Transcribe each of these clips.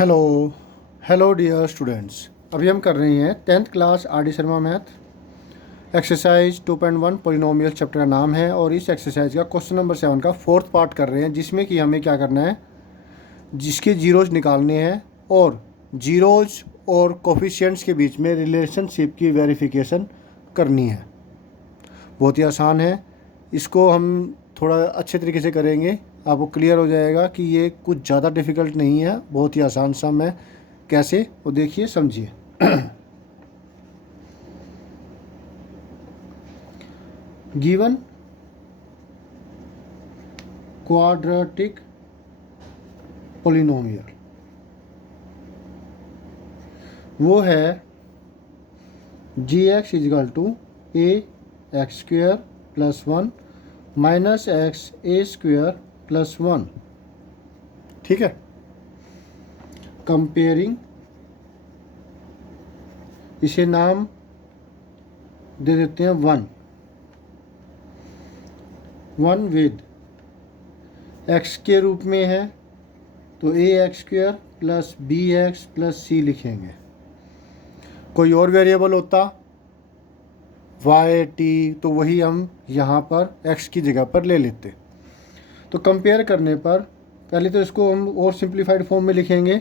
Hello hello dear students. अभी हम कर रहे हैं 10th class R D Sharma math exercise 2.1 polynomial chapter का नाम है। और इस एक्सरसाइज का क्वेश्चन नंबर 7 का फोर्थ पार्ट कर रहे हैं, जिसमें कि हमें क्या करना है, जिसके जीरोज निकालने हैं और जीरोज और कोफिशिएंट्स के बीच में रिलेशनशिप की वेरिफिकेशन करनी है। बहुत ही आसान है, इसको हम थोड़ा अच्छे तरीके से करेंगे, आपको क्लियर हो जाएगा कि ये कुछ ज़्यादा डिफ़िकल्ट नहीं है, बहुत ही आसान सम है। कैसे वो देखिए, समझिए। गिवन क्वाड्रेटिक पोलिनोमियल वो है g x is equal to a x square plus 1 minus x a square plus 1। ठीक है, कंपेयरिंग, इसे नाम दे देते हैं 1 विद एक्स के रूप में है तो a x square plus b x plus c लिखेंगे। कोई और वेरिएबल होता वाई टी तो वही हम यहाँ पर एक्स की जगह पर ले लेते। तो कंपेयर करने पर पहले तो इसको हम और सिंप्लीफाइड फॉर्म में लिखेंगे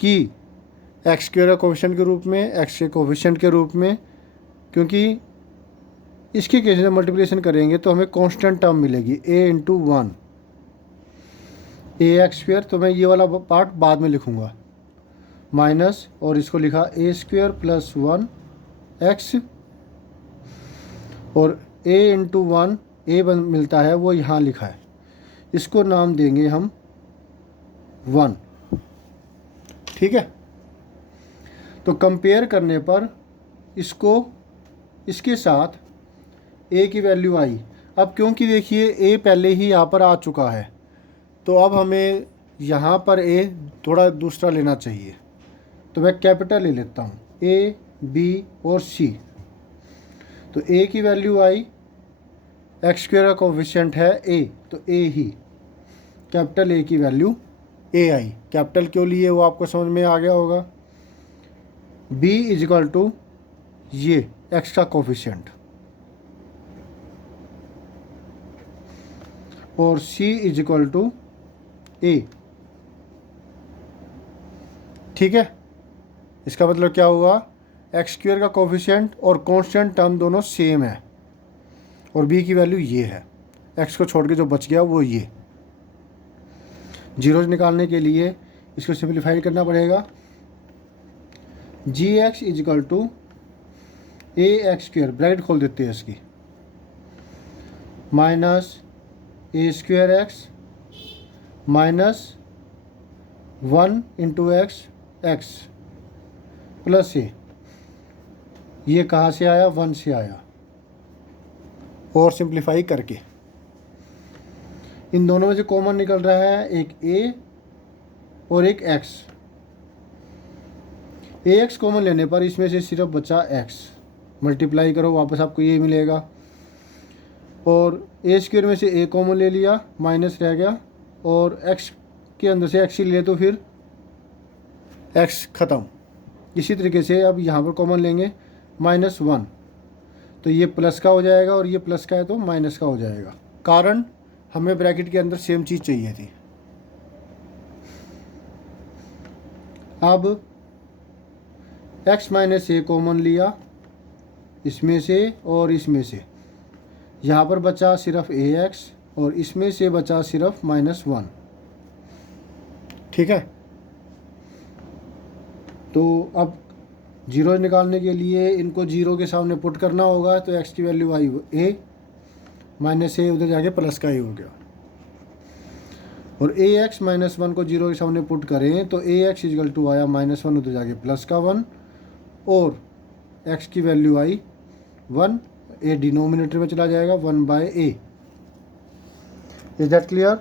कि एक्स स्क्वेयर का कोफिशिएंट के रूप में, एक्स के कोफिशिएंट के रूप में, क्योंकि इसके केस में मल्टीप्लिकेशन करेंगे तो हमें कांस्टेंट टर्म मिलेगी a into 1 A x square. तो मैं ये वाला पार्ट बाद में लिखूँगा, माइनस, और इसको लिखा ए स्क्वेयर प्लस 1 एक्स, और a इंटू 1 ए मिलता है वो यहाँ लिखा है, इसको नाम देंगे हम 1। ठीक है, तो कंपेयर करने पर इसको इसके साथ a की वैल्यू आई। अब क्योंकि देखिए a पहले ही यहाँ पर आ चुका है तो अब हमें यहाँ पर a थोड़ा दूसरा लेना चाहिए, तो मैं कैपिटल ले लेता हूँ a b और c। तो a की वैल्यू आई, एक्स स्क्वेयर का कोफिशिएंट है a तो a ही, कैपिटल A की वैल्यू a आई। कैपिटल क्यों लिए वो आपको समझ में आ गया होगा। b इजिकल टू ये x का कोफिशिएंट और c इजिकल टू a। ठीक है, इसका मतलब क्या हुआ, एक्स स्क्वेयर का कोफिशिएंट और कांस्टेंट टर्म दोनों सेम है और b की वैल्यू ये है, x को छोड़ के जो बच गया वो ये। जीरोज निकालने के लिए इसको सिंप्लीफाई करना पड़ेगा। G x is equal to a x square, bracket खोल देते हैं इसकी, minus a square x minus 1 into x x plus a, ये कहाँ से आया, 1 से आया, और सिंप्लीफाई करके इन दोनों में से कॉमन निकल रहा है एक a और एक x। ax कॉमन लेने पर इसमें से सिर्फ बचा x, मल्टीप्लाई करो वापस आपको ये मिलेगा, और ए स्क्वेयर में से a कॉमन ले लिया, माइनस रह गया, और x के अंदर से x ही ले तो फिर x ख़त्म। इसी तरीके से अब यहाँ पर कॉमन लेंगे -1 तो ये प्लस का हो जाएगा और ये प्लस का है तो माइनस का हो जाएगा, कारण हमें ब्रैकेट के अंदर सेम चीज़ चाहिए थी। अब x माइनस ए कॉमन लिया इसमें से और इसमें से, यहाँ पर बचा सिर्फ ax और इसमें से बचा सिर्फ -1। ठीक है, तो अब जीरो निकालने के लिए इनको जीरो के सामने पुट करना होगा, तो x की वैल्यू आई a, माइनस ए उधर जाके प्लस का ही हो गया, और ए एक्स माइनस 1 को जीरो के सामने पुट करें तो ए एक्स इजकल टू आया -1 उधर जाके प्लस का 1, और x की वैल्यू आई 1, ए डिनोमिनेटर में चला जाएगा 1/a। Is that clear.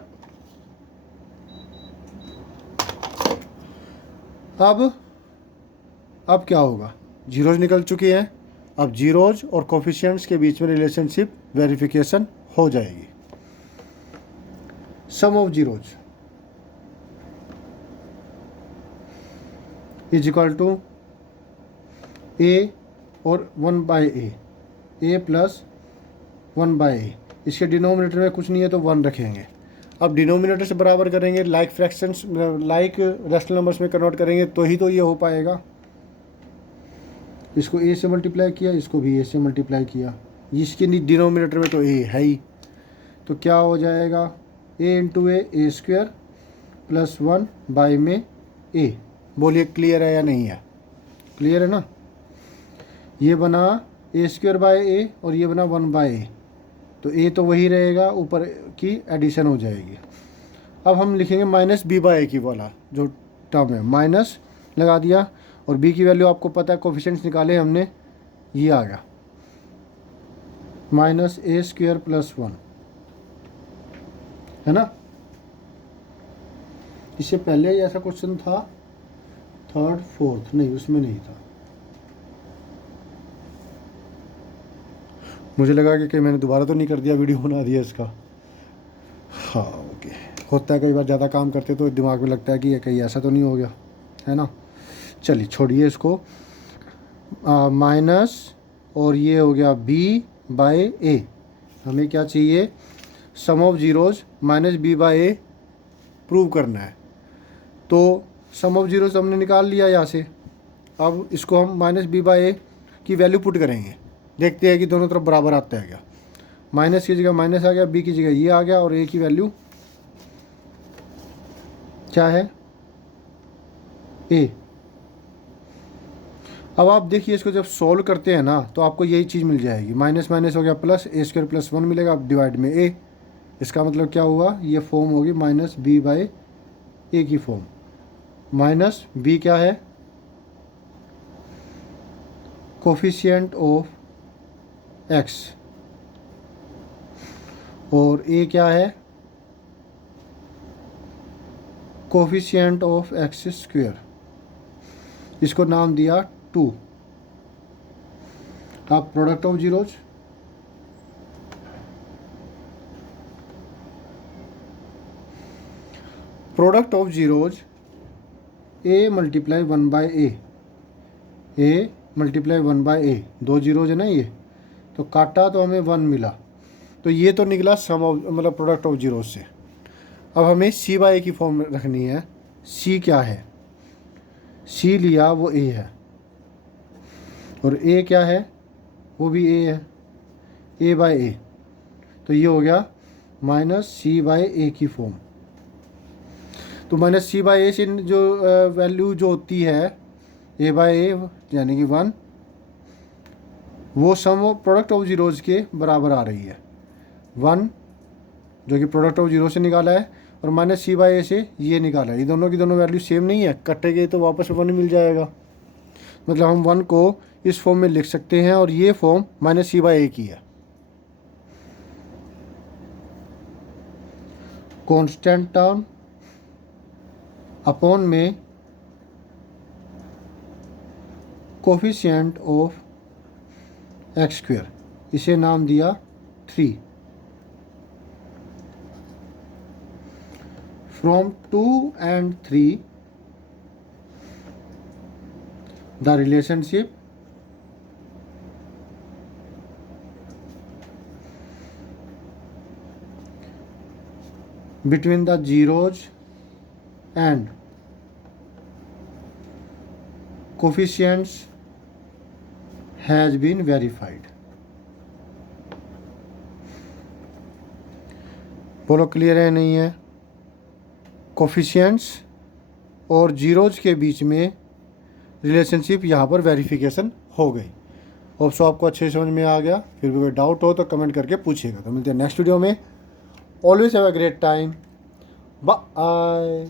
अब क्या होगा, जीरोज निकल चुके हैं, अब जीरोज और कोफिशिएंट्स के बीच में रिलेशनशिप वेरिफिकेशन हो जाएगी। Sum of zeros, is equal to a और 1/a, a प्लस 1/a। इसके डिनोमिनेटर में कुछ नहीं है तो 1 रखेंगे। अब डिनोमिनेटर से बराबर करेंगे, like fractions like rational numbers में कन्वर्ट करेंगे तो ही तो ये हो पाएगा। इसको a से मल्टीप्लाई किया, इसको भी a से मल्टीप्लाई किया, इसके डिनोमिनेटर में तो a है ही, तो क्या हो जाएगा a into A square plus 1 में a। बोलिए क्लियर है या नहीं है? क्लियर है ना? ये बना a स्क्वायर बाय a और ये बना 1/a, तो a तो वही रहेगा, ऊपर की एडिशन हो जाएगी। अब हम लिखेंगे -b/a की वाला जो टर्म है, माइनस लगा दिया और b की वैल्यू आपको पता है, कोफिशिएंट्स निकाले हमने, ये आ गया -a² प्लस 1, है ना? इससे पहले ऐसा क्वेश्चन था, थर्ड फोर्थ नहीं, उसमें नहीं था। मुझे लगा कि मैंने दोबारा तो नहीं कर दिया, वीडियो बना दिया इसका। हाँ ओके, होता है कई बार, ज़्यादा काम करते तो दिमाग में लगता है कि कहीं ऐसा तो नहीं हो गया, है ना? चलिए छोड़िए इसको, माइनस और ये हो गया b/a। हमें क्या चाहिए? सम ऑफ जीरोज -b/a प्रूव करना है। तो सम ऑफ जीरोज हमने निकाल लिया यहाँ से। अब इसको हम -b/a की वैल्यू पुट करेंगे, देखते हैं कि दोनों तरफ बराबर आता है क्या। माइनस की जगह माइनस आ गया, b की जगह ये आ गया, और a की वैल्यू क्या है? a। अब आप देखिए, इसको जब सॉल्व करते हैं ना तो आपको यही चीज़ मिल जाएगी, माइनस माइनस हो गया प्लस, a² प्लस 1 मिलेगा, अब डिवाइड में a। इसका मतलब क्या हुआ? ये फॉर्म होगी -b/a की फॉर्म। माइनस b क्या है? कोफिशिएंट ऑफ x, और a क्या है? Coefficient of x²। इसको नाम दिया 2। अब product of zeros, product of zeros a multiply 1/a, a multiply 1/a, 2 zeros है ना ये, तो काटा तो हमें 1 मिला, तो ये तो निकला सम ऑफ मतलब प्रोडक्ट ऑफ जीरोज से। अब हमें c/a की फॉर्म रखनी है। c क्या है? c लिया वो a है, और a क्या है? वो भी a है, a/a, तो ये हो गया -c/a की फॉर्म। तो -c/a से जो वैल्यू जो होती है a/a यानी कि 1, वो सम ऑफ प्रोडक्ट ऑफ जीरोज के बराबर आ रही है। 1 जो कि प्रोडक्ट ऑफ जीरो से निकाला है, और -c/a से ये निकाला है। ये दोनों की दोनों वैल्यू सेम नहीं है, कटे गए तो वापस 1 मिल जाएगा। मतलब हम 1 को इस फॉर्म में लिख सकते हैं, और ये फॉर्म -c/a की है। कांस्टेंट टर्म अपॉन में कोफिशिएंट ऑफ x², इसे नाम दिया 3। From 2 and 3 the relationship between the zeros and coefficients has been verified। बोलो क्लियर है नहीं है? कोफिशिएंट्स और जीरोज के बीच में रिलेशनशिप यहाँ पर वेरिफिकेशन हो गई। होप सो आपको अच्छे समझ में आ गया। फिर भी कोई डाउट हो तो कमेंट करके पूछिएगा। तो मिलते हैं नेक्स्ट वीडियो में। Always have a great time. Bye.